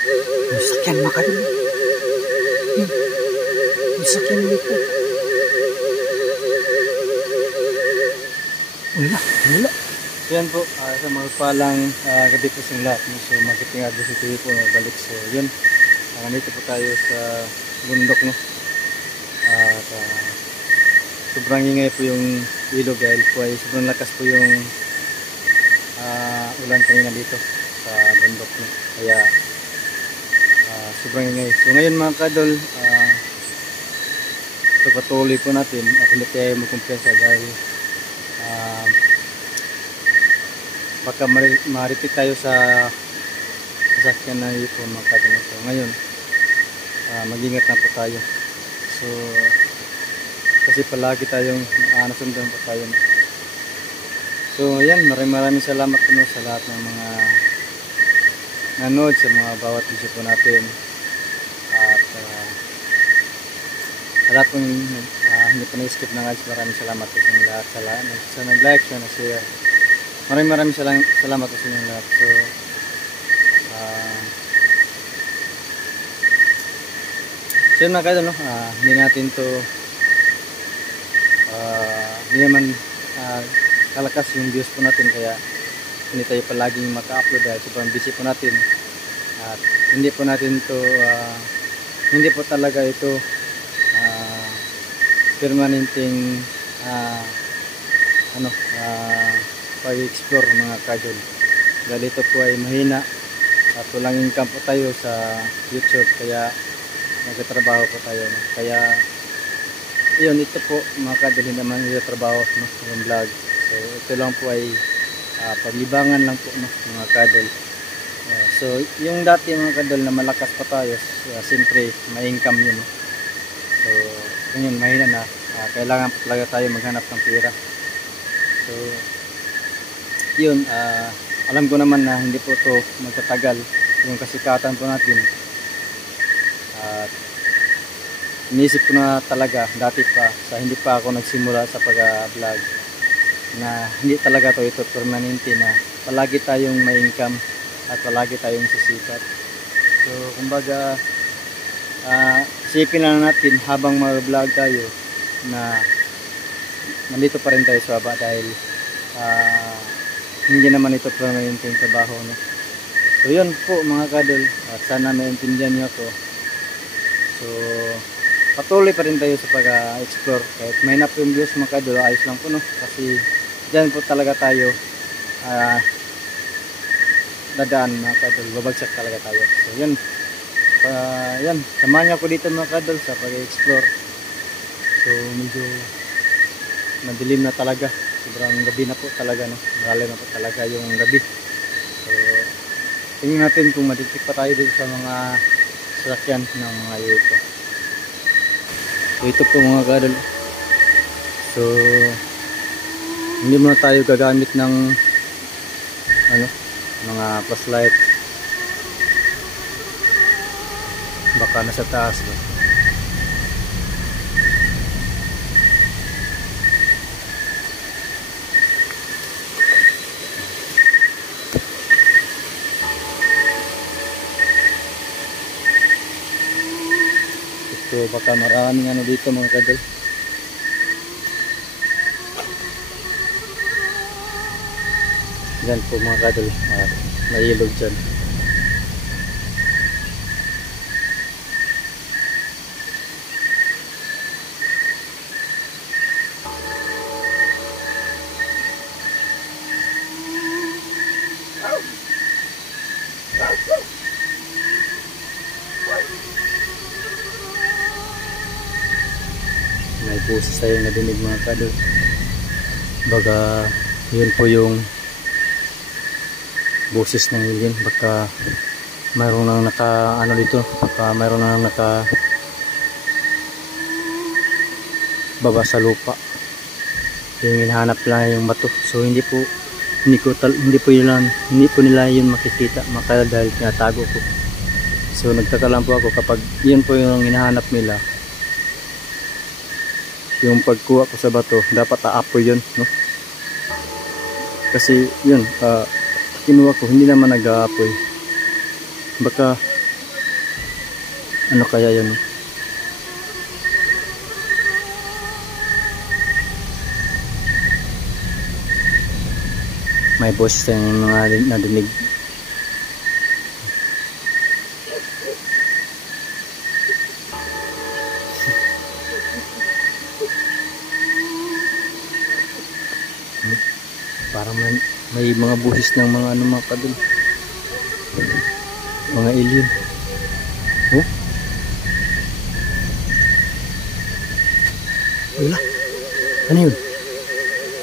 Yung sakyan mga kadol. Yung sakyan dito. Wala. So yan po, sa magpalang gabi po sa lahat. So magkitingad po si TV po balik. So yun, nandito po tayo sa bundok, no? At sobrang ingay po yung ilog dahil po ay sobrang lakas po yung ulan kanina dito sa bundok, no? Kaya sobrang ingay. So ngayon mga kadol, patuloy po natin at hindi tayo magkumpensa dahil baka ma-repeat tayo sa sasakyan na ipon mga kadol. So ngayon mag-ingat na po tayo. So kasi palagi tayong nasundan po tayo. So ayan, maraming salamat po sa lahat ng mga nanood sa mga bawat video po natin. At sa lahat po hindi po na-skip ng ads, maraming salamat po sa lahat. Sa nag-like, sa nag-share. Maraming salamat po sa inyo lahat. So yun mga kadol, no? Hindi natin to hindi naman kalakas yung views po natin, kaya hindi tayo palaging maka-upload dahil sobrang busy po natin. At hindi po natin to hindi po talaga ito permanenteng pag-explore mga kadol, dahil ito po ay mahina at walang income po tayo sa YouTube, kaya nagtatrabaho po tayo, no? Kaya yun, ito po mga kadol, hindi naman nagtatrabaho, no, yung vlog. So ito lang po ay paglibangan lang po, no, mga kadol. So yung dati mga kadol na malakas pa tayo, siyempre may income yun, no? So yun, mahina na, kailangan pa talaga tayo maghanap ng pera. So yun, alam ko naman na hindi po to magtatagal yung kasikatan po natin. At iniisip ko na talaga dati pa, hindi pa ako nagsimula sa pag-vlog, na hindi talaga to ito permanente, na palagi tayong may income at palagi tayong sisikat. So kumbaga isipin lang natin habang mag-vlog tayo na nandito pa rin tayo sa baba, dahil hindi naman ito permanente yung trabaho, no? So yun po mga kadol, at sana maintindihan nyo ako. So patuloy pa rin tayo sa pag-explore, kahit may na po yung views mga kadol, ayos lang po, no? Kasi dyan po talaga tayo dadaan mga kadol, babagsak talaga tayo. So yun, yan, samahan nyo ako dito mga kadol sa pag-explore. So medyo madilim na talaga, sobrang gabi na po talaga, no? Malalim na po talaga yung gabi. So tingnan natin kung matitik pa tayo dito sa mga sasakyan ng mga ito. So ito po mga kadol. So hindi muna tayo gagamit ng mga flashlight, baka nasa taas ba. So baka maraming dito mga kadol. Yan po mga kadol, may ilog dyan. May boses tayo nadinig mga kadol. Baga yun po yung boses ng alien. Baka mayroon nang dito, baka mayroon nang baba sa lupa, yung hinahanap lang yung bato. So hindi po nila yun makikita dahil tinatago ko. So nagtaka lang po ako kapag yun po yung hinahanap nila, yung pagkuha ko sa bato dapat aapoy yun, no? Kasi yun kinuha ko, hindi naman nag-aapoy. Baka Ano kaya yun? May boses na yung mga nadinig. Parang may mga busis ng mga ano mga kadol. Mga alien. Oh? Wala. Ano yun?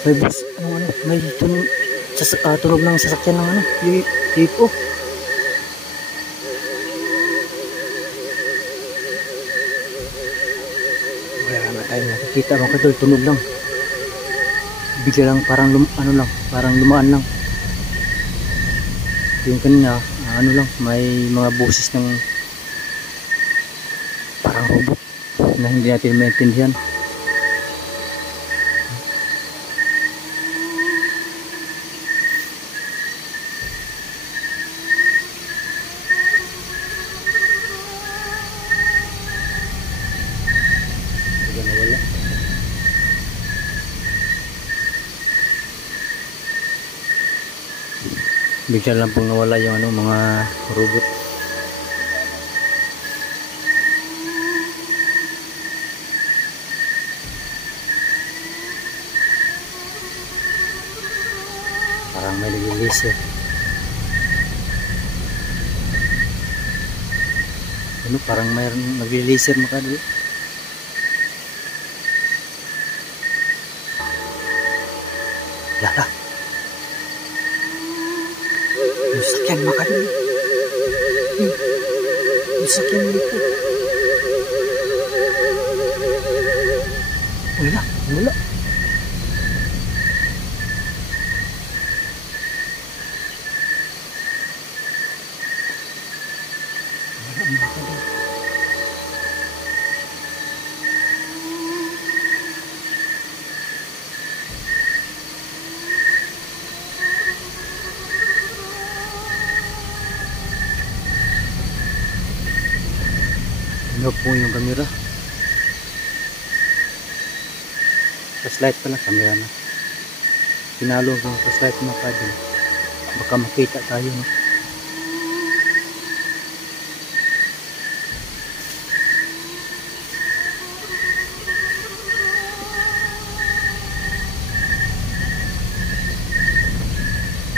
May bus. Ano? May tunog ng sasakyan ng ano? Tipo. Wala na tayong nakikita mga kadol. Tunog lang. Bigla lang parang parang lumaan lang. Yung kanina ano lang, may mga boses ng parang robot na hindi natin maintindihan. Bigla nawala. Bigla lang pong nawala yung ano, mga robot. Parang may nag-laser. Ano, parang may nag-laser makadali. Lala. Yung sasakyan makadol. Yung sasakyan dito. Wala. Wala makadol. Ano po yung camera? Flashlight pala, camera na. Pinalo yung flashlight mga kadol. Baka makita tayo, no?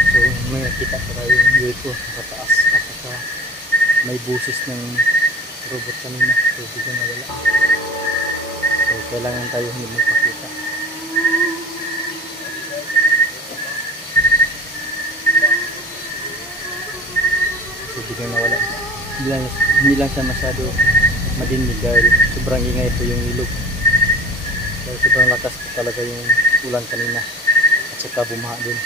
So may nakita pa tayo yung UFO sa taas at saka may busis ng robot kanina. So biglang nawala. So kailangan tayo hindi magpakita. So biglang nawala. Hindi lang siya masyado madinig dahil sobrang ingay po yung ilog. Dahil sobrang lakas po talaga yung ulan kanina at saka bumaha din.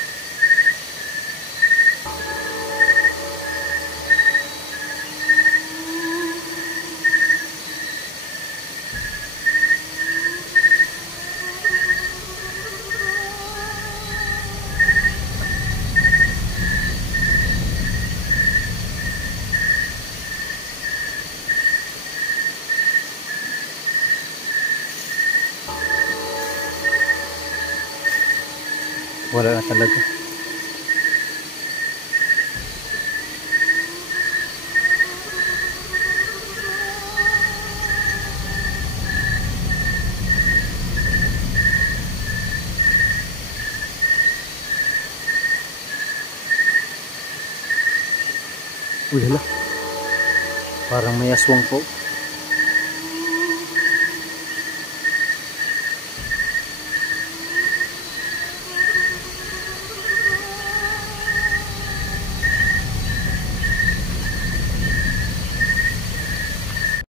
Wala na talaga. Ulala. Parang may aswang po.